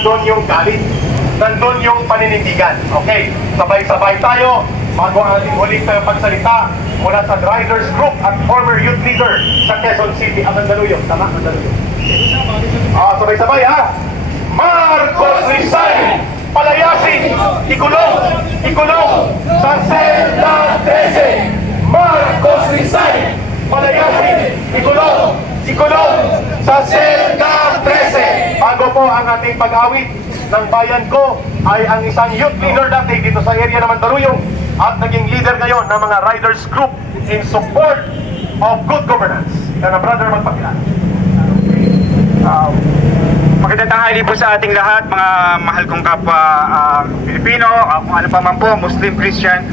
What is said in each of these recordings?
nandun yung galit, nandun yung paninindigan. Okay, sabay-sabay tayo bago ang ating huling pagsalita mula sa Riders Group at former youth leader sa Quezon City, ang Mandaluyong. Tama, Mandaluyong. Sabay-sabay ha. Marcos resign! Palayasin! Ikulong sa Selda 13! Marcos resign! Palayasin! Ikulong sa Selda 13! Bago po ang ating pag-awit ng bayan ko ay ang isang youth leader dati dito sa area ng Mandaluyong at naging leader ngayon ng mga Riders Group in support of good governance. Yan ang brother magpakilala. Magandang tanghali po sa ating lahat, mga mahal kong kapwa Pilipino, kung ano pa man po, Muslim, Christian.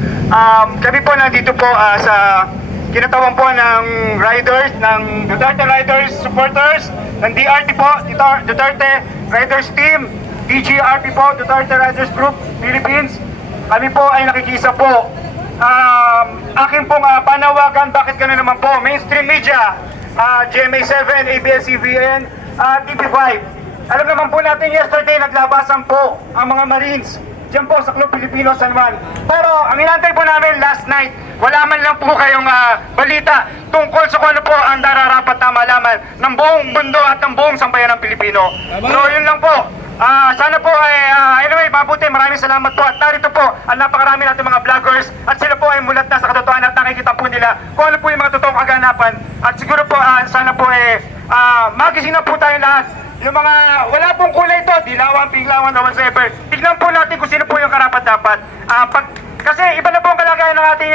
Kami po nandito po sa kinatawan po ng riders, ng Duterte Riders supporters, ng DRT po, Duterte Riders Team, DGRP po, Duterte Riders Group, Philippines. Kami po ay nakikisa po. Aking pong panawagan, bakit gano'n naman po, mainstream media, GMA7, ABS-CBN, TV5. Alam naman po natin yesterday naglabasan po ang mga Marines diyan po sa Club Filipino San Juan. Pero ang inantay po namin last night, wala man lang po kayong balita tungkol sa kung ano po ang nararapat na malaman ng buong mundo at ng buong sambayan ng Pilipino. So yun lang po. Sana po ay anyway, mabuti, maraming salamat po at narito po ang napakarami natin mga vloggers at sila po ay mulat na sa katotohanan at nakikita po nila kung ano po yung mga totoong kaganapan at siguro po sana po magising na po tayo lahat. Yung mga wala pong kulay ito, dilawan, pinglawan, or whatsoever, tignan po natin kung sino po yung karapat-dapat. Kasi iba na po ang kalagayan ng ating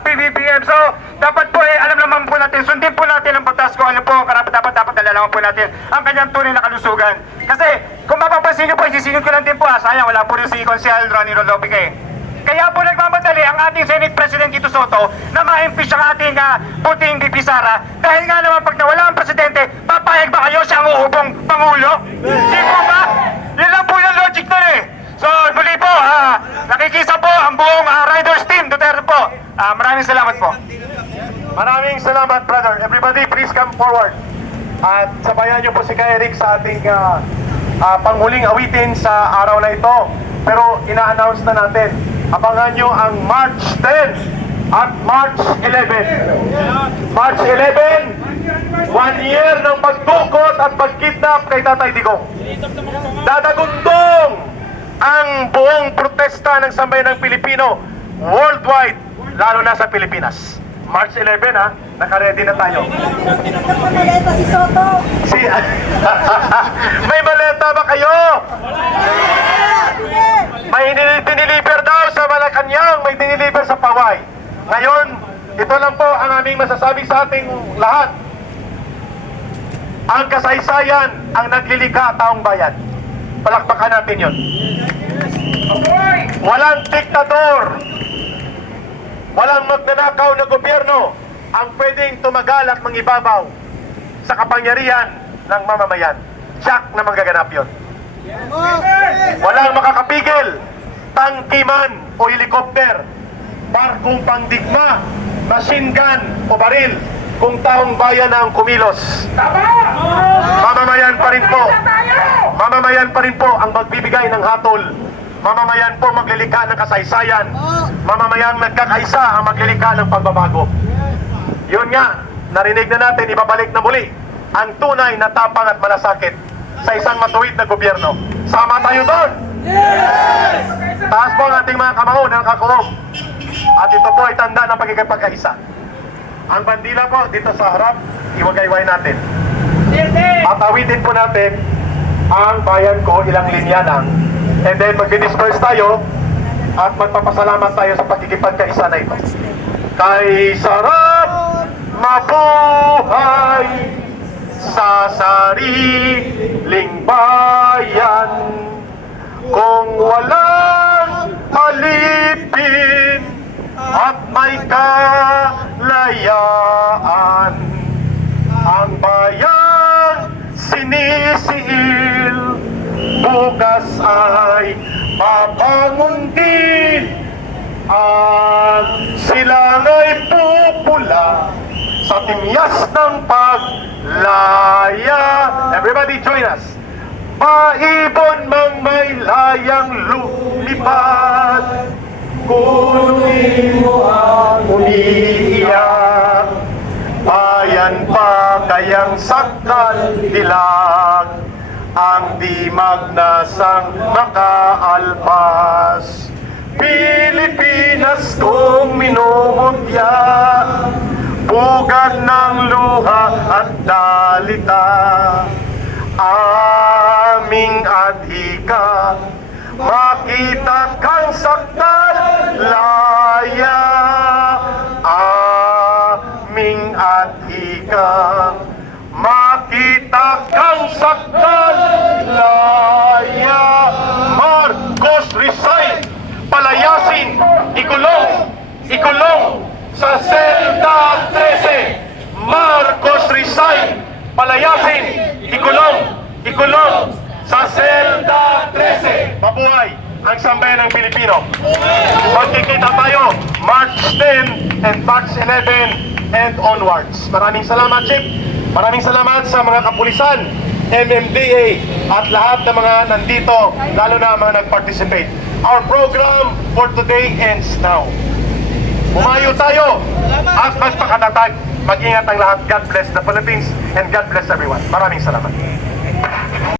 PBBM. So, dapat po alam naman po natin, sundin po natin ang batas kung ano po ang karapat-dapat, dapat nalalaman po natin ang kanyang tunay na kalusugan. Kasi, kung mapapansin nyo po, isisingin ko lang din po, sayang, wala po rin si Consel Ronnie Rolopique. Kaya po nagmamadali ang ating Senate President Tito Soto na ma-impeach ang ating puting VP Sara dahil nga naman pag nawala ang presidente, papayag ba kayo siyang uupong Pangulo? Di po ba? Yun lang po yung logic na So muli po, nakikisa po ang buong Riders Team Duterte po. Maraming salamat po. Maraming salamat, brother. Everybody, please come forward. At sabayan niyo po si Ka Eric sa ating panghuling awitin sa araw na ito. Pero ina-announce na natin, abangan nyo ang March 10 at March 11. March 11, 1 year ng pagtukot at pagkidnap kay Tatay Digong. Dadagundong ang buong protesta ng sambayan ng Pilipino worldwide, lalo na sa Pilipinas. March 11 naka-ready na tayo. Maleta si Soto. May maleta ba kayo? May diniliver daw sa Malacanang, may diniliver sa Paway. Ngayon, ito lang po ang aming masasabi sa ating lahat. Ang kasaysayan ang naglilikha taong bayan. Palakpakan natin yun. Walang diktador, walang magnanakaw na gobyerno ang pwedeng tumagalak mangibabaw sa kapangyarihan ng mamamayan. Tiyak na magaganap yun. Walang makakapigil, tangki man o helikopter, barkong pangdigma, machine gun o baril, kung taong bayan ang kumilos. Mamamayan pa rin po. Mamamayan pa rin po ang magbibigay ng hatol. Mamamayan po maglilikha ng kasaysayan. Mamamayang nagkakaisa ang maglilikha ng pagbabago. Yun nga, narinig na natin, ibabalik na muli ang tunay na tapang at malasakit sa isang matuwid na gobyerno. Sama tayo doon! Yes! Taas po ang ating mga kamao ng kakuwom. At ito po ay tanda ng pagkikipagkaisa. Ang bandila po dito sa harap, iwagayway natin. At awitin po natin ang bayan ko, ilang linya lang. And then mag-disperse tayo at magpapasalamat tayo sa pagkikipagkaisa na ito. Kay sarap mabuhay sa sariling bayan, kung walang alipin at may kalayaan, ang bayan sinisiil, bukas ay mabangon din, at silang ay pupula sa timyas ng paglaya. Everybody join us. Maibon mang may layang lumipad, kunin mo ang umiiyak. Bayan pa kayang sakal dilag, ang di magnasang makaalpas. Pilipinas kong minumutya, bugad ng luha at dalita. Aming adhika, makita kang saktal laya. Aming adhika, makita kang saktal laya. Marcos resign, palayasin, ikulong, ikulong sa selda 13. Marcos resign, palayasin, ikulong, ikulong sa selda 13. Mabuhay ang sambayan ng Pilipino. Magkikita tayo March 10 and March 11 and onwards. Maraming salamat, Chief. Maraming salamat sa mga kapulisan, MMDA at lahat ng mga nandito, lalo na ang mga nag-participate. Our program for today ends now. Umayo tayo at magpakatatag. Mag-ingat ang lahat. God bless the Philippines and God bless everyone. Maraming salamat.